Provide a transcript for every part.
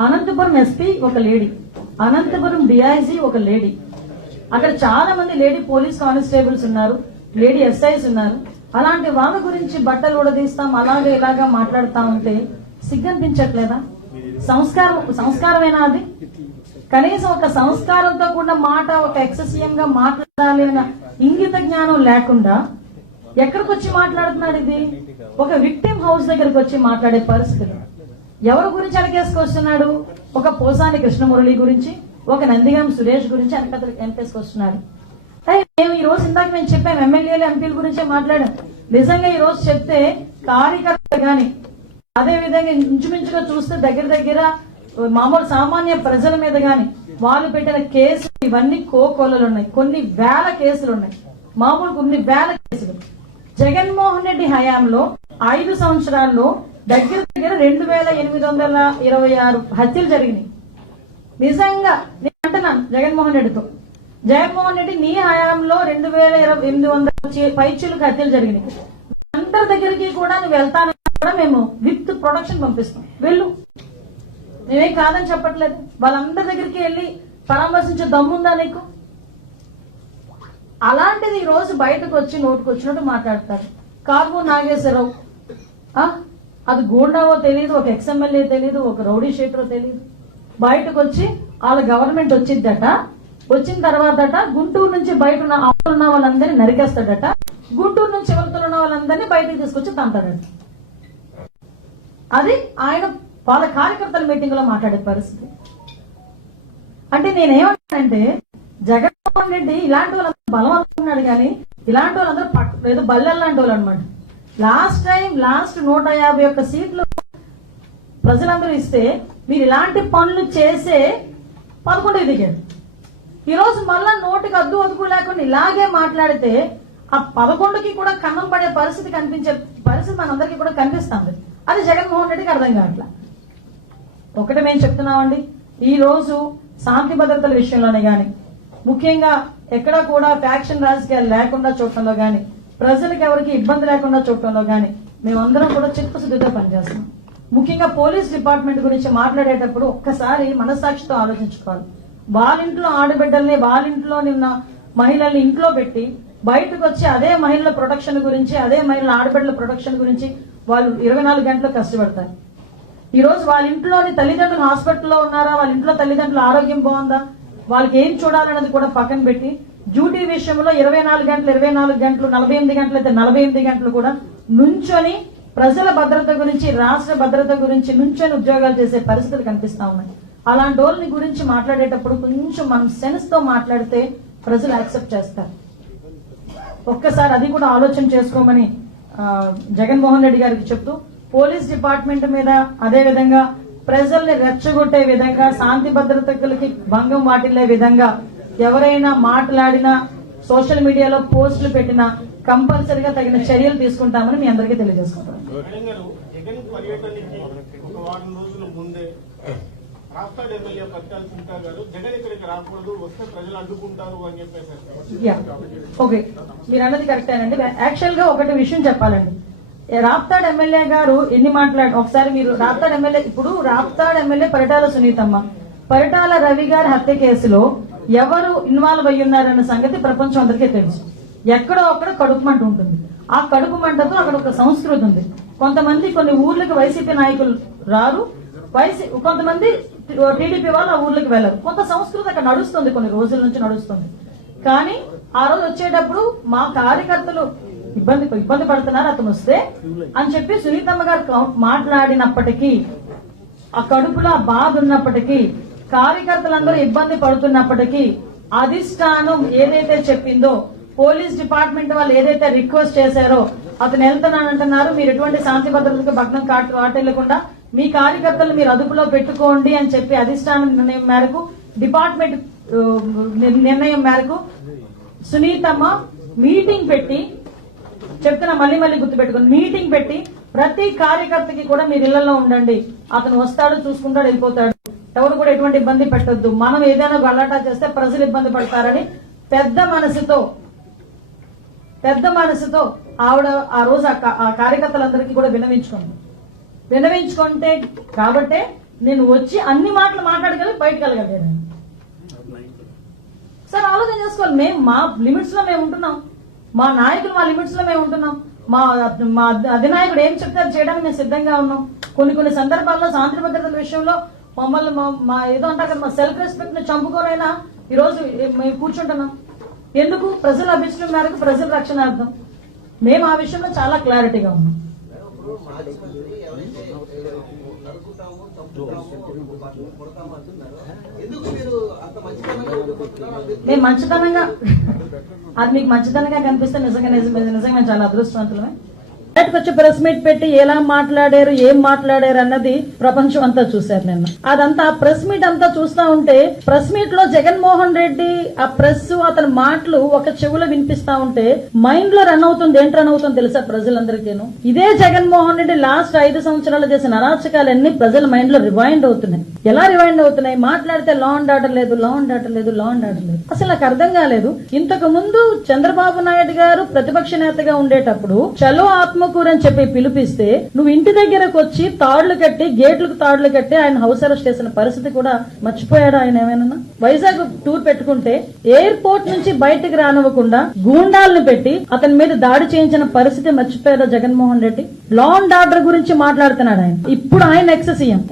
Anantapuram SP ఒక lady, Anantapuram DIG ఒక lady, అక్కడ చాలా మంది లేడీ పోలీస్ కానిస్టేబుల్స్ ఉన్నారు, లేడీ ఎస్ఐస్ ఉన్నారు. అలాంటి వాళ్ళ గురించి బట్టలు ఊడదీస్తాం, అలాగే ఇలాగా మాట్లాడుతా ఉంటే సిగ్గనిపించట్లేదా? సంస్కారమేనా అది? కనీసం ఒక సంస్కారంతో కూడా మాట, ఒక ఎక్సెసియం గా మాట్లాడాలి అన్న ఇంగిత జ్ఞానం లేకుండా ఎక్కడికి వచ్చి మాట్లాడుతున్నాడు? ఇది ఒక విక్టిమ్ హౌస్ దగ్గరకు వచ్చి మాట్లాడే పరిస్థితులు. ఎవరి గురించి అడిగేసుకొస్తున్నాడు? ఒక పోసాని కృష్ణమురళి గురించి, ఒక నందిగాం సురేష్ గురించి వెనకేసుకొస్తున్నాడు. మేము ఈ రోజు ఇందాక మేము చెప్పాం, ఎమ్మెల్యేలు ఎంపీల గురించే మాట్లాడాం. నిజంగా ఈ రోజు చెప్తే కార్యకర్తలు గాని, అదే విధంగా ఇంచుమించుగా చూస్తే దగ్గర మామూలు సామాన్య ప్రజల మీద గాని వాళ్ళు పెట్టిన కేసులు ఇవన్నీ కోకొల్లలు ఉన్నాయి. కొన్ని వేల కేసులు ఉన్నాయి, మామూలు కొన్ని వేల కేసులు. జగన్మోహన్ రెడ్డి హయాంలో 5 సంవత్సరాల్లో దగ్గర 2826 హత్యలు జరిగినాయి. నిజంగా నేను అంటున్నాను జగన్మోహన్ రెడ్డితో, జగన్మోహన్ రెడ్డి నీ హయాంలో 2800 పైచులకు హత్యలు జరిగినాయి. అందరి దగ్గరికి కూడా నువ్వు వెళ్తానని కూడా మేము విత్ ప్రొడక్షన్ పంపిస్తాం, వెళ్ళు, నేనేం కాదని చెప్పట్లేదు. వాళ్ళందరి దగ్గరికి వెళ్ళి పరామర్శించే దమ్ముందా నీకు? అలాంటిది ఈ రోజు బయటకు వచ్చి నోటుకు వచ్చినట్టు మాట్లాడతారు. కాపు నాగేశ్వరరావు, అది గూండావో తెలియదు, ఒక ఎక్స్ఎమ్మెల్యే తెలియదు, ఒక రౌడీ షీటరో తెలియదు, బయటకు వచ్చి వాళ్ళ గవర్నమెంట్ వచ్చిద్దట, వచ్చిన తర్వాతట గుంటూరు నుంచి బయట ఉన్న వాళ్ళందరినీ నరికేస్తాడట, గుంటూరు నుంచి చివరితో ఉన్న వాళ్ళందరినీ బయటకు తీసుకొచ్చి తంతాడట. అది ఆయన వాళ్ళ కార్యకర్తల మీటింగ్ లో మాట్లాడే పరిస్థితి. అంటే నేనేమంటానంటే జగన్మోహన్ రెడ్డి ఇలాంటి వాళ్ళందరూ బలం అనుకున్నాడు, కానీ ఇలాంటి వాళ్ళందరూ ఏదో బల్లెల్ లాంటి వాళ్ళు అనమాట. లాస్ట్ 151 సీట్లు ప్రజలందరూ ఇస్తే మీరు ఇలాంటి పనులు చేసే 11 దిగారు. ఈరోజు మళ్ళా నోటికి అద్దు లేకుండా ఇలాగే మాట్లాడితే ఆ 11కి కూడా కన్నం పడే పరిస్థితి కనిపించే పరిస్థితి మనందరికీ కూడా కనిపిస్తుంది. అది జగన్మోహన్ రెడ్డికి అర్థం కావట్లా. ఒకటి మేము చెప్తున్నామండి, ఈ రోజు శాంతి భద్రతల విషయంలోనే గాని, ముఖ్యంగా ఎక్కడ కూడా ఫ్యాక్షన్ రాజకీయాలు లేకుండా చూడటంలో గాని, ప్రజలకు ఎవరికి ఇబ్బంది లేకుండా చూడటంలో గాని మేమందరం కూడా చిత్తశుద్ధితో పనిచేస్తున్నాం. ముఖ్యంగా పోలీస్ డిపార్ట్మెంట్ గురించి మాట్లాడేటప్పుడు ఒక్కసారి మనస్సాక్షితో ఆలోచించుకోవాలి. వాళ్ళింట్లో ఆడబిడ్డల్ని, వాళ్ళింట్లోని ఉన్న మహిళల్ని ఇంట్లో పెట్టి బయటకు వచ్చి అదే మహిళల ప్రొటెక్షన్ గురించి, అదే మహిళల ఆడబిడ్డల ప్రొటెక్షన్ గురించి వాళ్ళు 24 గంటలు కష్టపడతారు. ఈ రోజు వాళ్ళ ఇంట్లోని తల్లిదండ్రులు హాస్పిటల్లో ఉన్నారా, వాళ్ళ ఇంట్లో తల్లిదండ్రుల ఆరోగ్యం బాగుందా, వాళ్ళకి ఏం చూడాలన్నది కూడా పక్కన పెట్టి డ్యూటీ విషయంలో 24 గంటలు 48 గంటలు అయితే 48 గంటలు కూడా నుంచొని ప్రజల భద్రత గురించి, రాష్ట్ర భద్రత గురించి నుంచొని ఉద్యోగాలు చేసే పరిస్థితులు కనిపిస్తా ఉన్నాయి. అలాంటి వాళ్ళని గురించి మాట్లాడేటప్పుడు కొంచెం మనం సెన్స్ తో మాట్లాడితే ప్రజలు యాక్సెప్ట్ చేస్తారు. ఒక్కసారి అది కూడా ఆలోచన చేసుకోమని జగన్మోహన్ రెడ్డి గారికి చెప్తూ, పోలీస్ డిపార్ట్మెంట్ మీద అదే విధంగా ప్రజల్ని రెచ్చగొట్టే విధంగా, శాంతి భద్రతలకి భంగం వాటిల్లే విధంగా ఎవరైనా మాట్లాడినా, సోషల్ మీడియాలో పోస్టులు పెట్టినా కంపల్సరీగా తగిన చర్యలు తీసుకుంటామని మీ అందరికీ తెలియజేసుకుంటాం. ఓకే, మీరు అన్నది కరెక్టేనండి. యాక్చువల్ గా ఒకటి విషయం చెప్పాలండి, రాప్తాడ్ ఎమ్మెల్యే గారు ఎన్ని ఒకసారి మీరు రాప్తాడ్ ఎమ్మెల్యే, ఇప్పుడు రాప్తాడ్ ఎమ్మెల్యే పరిటాల సునీతమ్మ, పరిటాల రవి గారి హత్య కేసులో ఎవరు ఇన్వాల్వ్ అయ్యి ఉన్నారన్న సంగతి ప్రపంచం అందరికీ తెలుసు. ఎక్కడో అక్కడ కడుపు మంట ఉంటుంది. ఆ కడుపు మంటతో అక్కడ ఒక సంస్కృతి ఉంది. కొంతమంది కొన్ని ఊర్లకు వైసీపీ నాయకులు రారు, కొంతమంది టీడీపీ వాళ్ళు ఆ ఊర్లకు వెళ్ళరు. కొంత సంస్కృతి అక్కడ నడుస్తుంది, కొన్ని రోజుల నుంచి నడుస్తుంది. కానీ ఆ రోజు వచ్చేటప్పుడు మా కార్యకర్తలు ఇబ్బంది పడుతున్నారు అతను వస్తే అని చెప్పి సునీతమ్మ గారు మాట్లాడినప్పటికీ, ఆ కడుపులో ఆ బాధ ఉన్నప్పటికీ, కార్యకర్తలందరూ ఇబ్బంది పడుతున్నప్పటికీ అధిష్టానం ఏదైతే చెప్పిందో, పోలీస్ డిపార్ట్మెంట్ వాళ్ళు ఏదైతే రిక్వెస్ట్ చేశారో, అతను వెళ్తున్నానంటున్నారు, మీరు ఎటువంటి శాంతి భద్రతలకు భగ్నం వాటిల్లకుండా మీ కార్యకర్తలు మీరు అదుపులో పెట్టుకోండి అని చెప్పి అధిష్టానం నిర్ణయం మేరకు, డిపార్ట్మెంట్ నిర్ణయం మేరకు సునీతమ్మ మీటింగ్ పెట్టి, చెప్తున్నా మళ్ళీ గుర్తుపెట్టుకుని, మీటింగ్ పెట్టి ప్రతి కార్యకర్తకి కూడా మీరు ఇళ్లలో ఉండండి, అతను వస్తాడు, చూసుకుంటాడు, వెళ్ళిపోతాడు, ఎవరు కూడా ఎటువంటి ఇబ్బంది పెట్టొద్దు, మనం ఏదైనా గలాటా చేస్తే ప్రజలు ఇబ్బంది పడతారని పెద్ద మనసుతో ఆవిడ ఆ రోజు ఆ కార్యకర్తలందరికీ కూడా విన్నవించుకుంటే కాబట్టే నేను వచ్చి అన్ని మాటలు మాట్లాడగలిగి బయటకు వెళ్ళగలిగాను. సార్ ఆలోచన చేసుకోవాలి. మేము మా లిమిట్స్ లో మేము ఉంటున్నాం, మా నాయకులు మా లిమిట్స్ లో మేము ఉంటున్నాం, మా అధినాయకుడు ఏం చెప్తారు చేయడానికి మేము సిద్ధంగా ఉన్నాం. కొన్ని సందర్భాల్లో శాంతి భద్రతల విషయంలో మమ్మల్ని మా ఏదో అంటారు కదా, మా సెల్ఫ్ రెస్పెక్ట్ ని చంపుకోనైనా ఈరోజు మేము కూర్చుంటున్నాం. ఎందుకు? ప్రజల అభిష్టం మేరకు, ప్రజల రక్షణార్థం. మేము ఆ విషయంలో చాలా క్లారిటీగా ఉన్నాం. మేము మంచితనంగా, అది మీకు మంచితనంగా కనిపిస్తే నిజంగా చాలా అదృష్టవంతులమే. బయటకు వచ్చి ప్రెస్ మీట్ పెట్టి ఎలా మాట్లాడారు, ఏం మాట్లాడారు అన్నది ప్రపంచం అంతా చూశారు నిన్న. అదంతా ప్రెస్ మీట్ అంతా చూస్తా ఉంటే, ప్రెస్ మీట్ లో జగన్మోహన్ రెడ్డి ఆ ప్రెస్ అతని మాటలు ఒక చెవులో వినిపిస్తా ఉంటే మైండ్ లో రన్ అవుతుంది. ఏంటి రన్ అవుతుంది తెలుసా ప్రజలందరికీను? ఇదే జగన్మోహన్ రెడ్డి లాస్ట్ 5 సంవత్సరాలు చేసిన అరాచకాలన్నీ ప్రజల మైండ్ లో రివైండ్ అవుతున్నాయి. ఎలా రివైండ్ అవుతున్నాయి? మాట్లాడితే లా అండ్ ఆర్డర్ లేదు, లా అండ్ ఆర్డర్ లేదు, లా అండ్ ఆర్డర్ లేదు. అసలు నాకు అర్థం కాలేదు. ఇంతకు ముందు చంద్రబాబు నాయుడు గారు ప్రతిపక్ష నేతగా ఉండేటప్పుడు చలో ఆత్మకూరు అని చెప్పి పిలిపిస్తే నువ్వు ఇంటి దగ్గరకు వచ్చి తాళ్లు కట్టి, గేట్లకు తాళ్లు కట్టి ఆయన హౌస్ అరెస్ట్ చేసిన పరిస్థితి కూడా మర్చిపోయాడు ఆయన ఏమైనా? వైజాగ్ టూర్ పెట్టుకుంటే ఎయిర్పోర్ట్ నుంచి బయటకు రానివ్వకుండా గూండాలను పెట్టి అతని మీద దాడి చేయించిన పరిస్థితి మర్చిపోయాడు Jaganmohan Reddy. Law and order గురించి మాట్లాడుతున్నాడు ఆయన. ఇప్పుడు ఆయన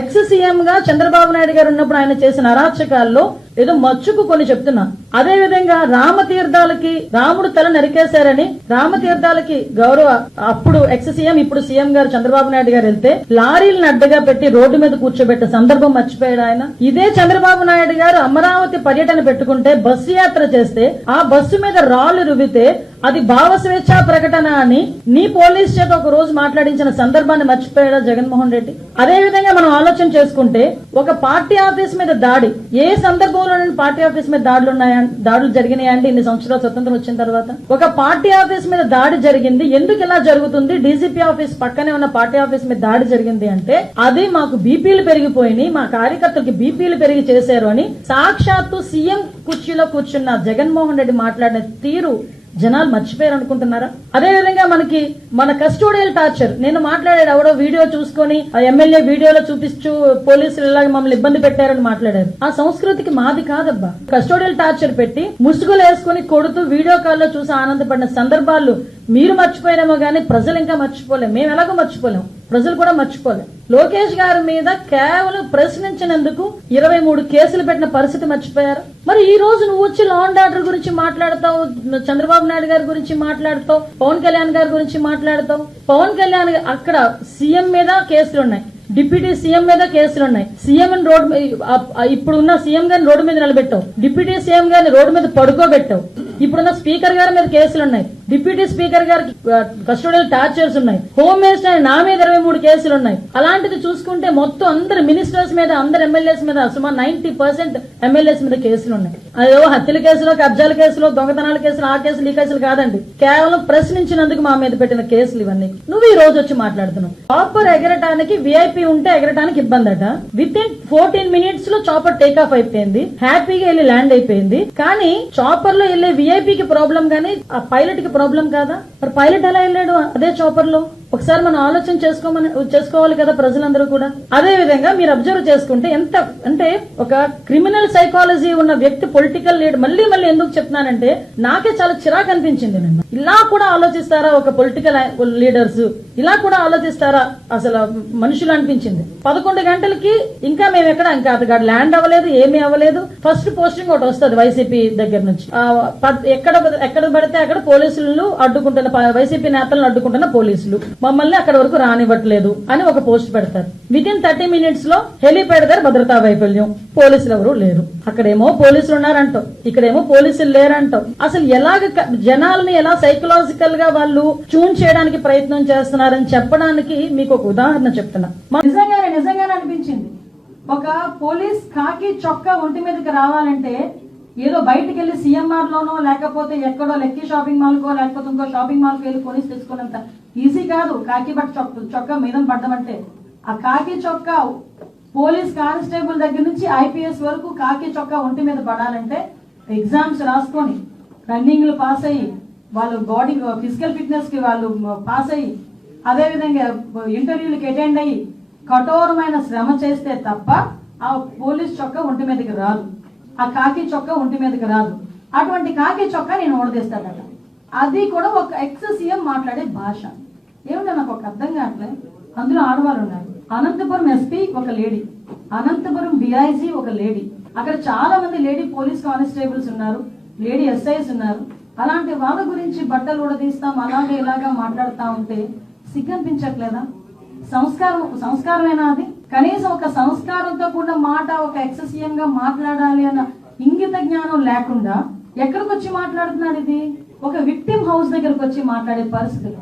ఎక్స్ సీఎం గా చంద్రబాబు నాయుడు గారు ఉన్నప్పుడు ఆయన చేసిన అరాచకాల్లో ఏదో మచ్చుకు కొన్ని చెప్తున్నా. అదే విధంగా రామతీర్థాలకి రాముడు తల నరికేశారని రామతీర్థాలకి గౌరవ అప్పుడు ఎక్స్ సీఎం ఇప్పుడు సీఎం గారు చంద్రబాబు నాయుడు గారు వెళ్తే లారీలను అడ్డగా పెట్టి రోడ్డు మీద కూర్చోబెట్టే సందర్భం మర్చిపోయాడు ఆయన. ఇదే చంద్రబాబు నాయుడు గారు అమరావతి పర్యటన పెట్టుకుంటే బస్సు యాత్ర చేస్తే ఆ బస్సు మీద రాళ్లు రువితే అది భావ స్వేచ్ఛా ప్రకటన అని నీ పోలీస్ చేత ఒక రోజు మాట్లాడించిన సందర్భాన్ని మర్చిపోయాడా జగన్మోహన్ రెడ్డి? అదే విధంగా మనం ఆలోచన చేసుకుంటే ఒక పార్టీ ఆఫీస్ మీద దాడి ఏ సందర్భంలో పార్టీ ఆఫీస్ మీద దాడులు జరిగినాయండి? ఇన్ని సంవత్సరాలు స్వతంత్రం వచ్చిన తర్వాత ఒక పార్టీ ఆఫీస్ మీద దాడి జరిగింది. ఎందుకు ఇలా జరుగుతుంది? డీజీపీ ఆఫీస్ పక్కనే ఉన్న పార్టీ ఆఫీస్ మీద దాడి జరిగింది అంటే అది మాకు బీపీలు పెరిగిపోయినాయి, మా కార్యకర్తలకి బీపీలు పెరిగి చేశారు అని సాక్షాత్తు సీఎం కుర్చీలో కూర్చున్న జగన్మోహన్ రెడ్డి మాట్లాడిన తీరు జనాలు మర్చిపోయారు అనుకుంటున్నారా? అదేవిధంగా మన కస్టోడియల్ టార్చర్ నేను మాట్లాడాడు. ఎవడో వీడియో చూసుకొని ఆ ఎమ్మెల్యే వీడియోలో చూపిస్తూ పోలీసులు ఇలాగ మమ్మల్ని ఇబ్బంది పెట్టారని మాట్లాడారు. ఆ సంస్కృతికి మాది కాదబ్బా. కస్టోడియల్ టార్చర్ పెట్టి ముసుగులు వేసుకుని కొడుతూ వీడియో కాల్లో చూసి ఆనందపడిన సందర్భాలు మీరు మర్చిపోయారేమో గానీ ప్రజలు ఇంకా మర్చిపోలేం. మేము ఎలాగో మర్చిపోలేం, ప్రజలు కూడా మర్చిపోలేం. లోకేష్ గారి మీద కేవలం ప్రశ్నించినందుకు 23 కేసులు పెట్టిన పరిస్థితి మర్చిపోయారు. మరి ఈ రోజు నువ్వు వచ్చి లా అండ్ ఆర్డర్ గురించి మాట్లాడతావు, చంద్రబాబు నాయుడు గారి గురించి మాట్లాడతావు, పవన్ కళ్యాణ్ గారి గురించి మాట్లాడతావు. పవన్ కళ్యాణ్ అక్కడ సీఎం మీద కేసులున్నాయి, డిప్యూటీ సీఎం మీద కేసులున్నాయి. సీఎం ఇప్పుడున్న సీఎం గారిని రోడ్డు మీద నిలబెట్టావు, డిప్యూటీ సీఎం గారిని రోడ్డు మీద పడుకోబెట్టావు. ఇప్పుడున్న స్పీకర్ గారి మీద కేసులున్నాయి, డిప్యూటీ స్పీకర్ గారికి కస్టోడియల్ టార్చర్స్ ఉన్నాయి, హోమ్ మినిస్టర్ నా మీద 23 కేసులు ఉన్నాయి. అలాంటిది చూసుకుంటే మొత్తం అందరు మినిస్టర్స్ మీద, అందరు ఎమ్మెల్యేస్ మీద సుమారు 90% ఎమ్మెల్యేస్ మీద కేసులు ఉన్నాయి. అదో హత్యల కేసులో, కబ్జాల కేసులో, దొంగతనాల కేసులు, ఆ కేసులు ఈ కేసులు కాదండి. కేవలం ప్రశ్నించినందుకు మా మీద పెట్టిన కేసులు ఇవన్నీ. నువ్వు ఈ రోజు వచ్చి మాట్లాడుతున్నావు. చాపర్ ఎగరటానికి విఐపీ ఉంటే ఎగరటానికి ఇబ్బంది అట. విత్ ఇన్ 14 minutes లో చాపర్ టేక్ ఆఫ్ అయిపోయింది, హ్యాపీగా వెళ్ళి ల్యాండ్ అయిపోయింది. కానీ చాపర్ లో వెళ్లే విఐపీకి ప్రాబ్లం గానీ ఆ పైలట్ కి ప్రాబ్లం కాదా? మరి పైలట్ ఎలా వెళ్ళాడు అదే చాపర్ లో? ఒకసారి మనం ఆలోచన చేసుకోవాలి కదా ప్రజలందరూ కూడా. అదే విధంగా మీరు అబ్జర్వ్ చేసుకుంటే ఎంత అంటే ఒక క్రిమినల్ సైకాలజీ ఉన్న వ్యక్తి పొలిటికల్ లీడర్. మళ్ళీ ఎందుకు చెప్తున్నానంటే నాకే చాలా చిరాకు అనిపించింది నిన్న. ఇలా కూడా ఆలోచిస్తారా ఒక పొలిటికల్ లీడర్స్? ఇలా కూడా ఆలోచిస్తారా అసలు మనుషులు అనిపించింది. 11 గంటలకి ఇంకా మేము ఇంకా అతగాడు ల్యాండ్ అవ్వలేదు, ఏమీ అవ్వలేదు. ఫస్ట్ పోస్టింగ్ ఒకటి వస్తుంది వైసీపీ దగ్గర నుంచి. ఎక్కడ పడితే అక్కడ పోలీసులు అడ్డుకుంటున్న, వైసీపీ నేతలను అడ్డుకుంటున్న పోలీసులు మమ్మల్ని అక్కడ వరకు రానివ్వట్లేదు అని ఒక పోస్ట్ పెడతారు. విత్ ఇన్ 30 minutes లో హెలీప్యాడ్ దగ్గర భద్రతా వైఫల్యం, పోలీసులు ఎవరు లేరు. అక్కడేమో పోలీసులు ఉన్నారంటావు, ఇక్కడేమో పోలీసులు లేరంటావు. అసలు ఎలాగ జనాల్ని ఎలా సైకలాజికల్ గా వాళ్ళు ట్యూన్ చేయడానికి ప్రయత్నం చేస్తున్నారని చెప్పడానికి మీకు ఒక ఉదాహరణ చెప్తున్నా. నిజంగానే అనిపించింది. ఒక పోలీస్ కాకి చొక్కా ఒంటి మీదకి రావాలంటే ఏదో బయటకు వెళ్లి సీఎంఆర్ లోనో లేకపోతే ఎక్కడో లెక్కీ షాపింగ్ మాల్ కో లేకపోతే ఇంకో షాపింగ్ మాల్ కి వెళ్ళి కొనిసి తెచ్చుకున్నంత ఈజీ కాదు. కాకి బట్ చొక్కా మీద పడ్డమంటే ఆ కాకి చొక్కా పోలీస్ కానిస్టేబుల్ దగ్గర నుంచి ఐపీఎస్ వరకు కాకి చొక్కా ఒంటి మీద పడాలంటే ఎగ్జామ్స్ రాసుకొని రన్నింగ్లు పాస్ అయ్యి వాళ్ళు బాడీ ఫిజికల్ ఫిట్నెస్ కి వాళ్ళు పాస్ అయ్యి అదేవిధంగా ఇంటర్వ్యూలకు అటెండ్ అయ్యి కఠోరమైన శ్రమ చేస్తే తప్ప ఆ పోలీస్ చొక్కా ఒంటి మీదకి రాదు, ఆ కాకి చొక్కా ఒంటి మీదకి రాదు. అటువంటి కాకి చొక్కా నేను ఓడదీస్తాడట. అది కూడా ఒక ఎక్స్ సీఎం మాట్లాడే భాష. ఏమిటో నాకు ఒక అర్థం కావట్లేదు. అందులో ఆడవాళ్ళు ఉన్నారు. అనంతపురం ఎస్పీ ఒక లేడీ, అనంతపురం డిఐజీ ఒక లేడీ, అక్కడ చాలా మంది లేడీ పోలీస్ కానిస్టేబుల్స్ ఉన్నారు, లేడీ ఎస్ఐస్ ఉన్నారు. అలాంటి వాళ్ళ గురించి బట్టలు ఊడదీస్తాం అలాగే ఇలాగా మాట్లాడుతూ ఉంటే సిగ్గనిపించట్లేదా? సంస్కారమేనా అది? కనీసం ఒక సంస్కారంతో కూడా మాట ఒక ఎక్స్ సీఎం గా మాట్లాడాలి అన్న ఇంగిత జ్ఞానం లేకుండా ఎక్కడికి వచ్చి మాట్లాడుతున్నాడు? ఇది ఒక విక్టిమ్ హౌస్ దగ్గరకు వచ్చి మాట్లాడే పరిస్థితులు.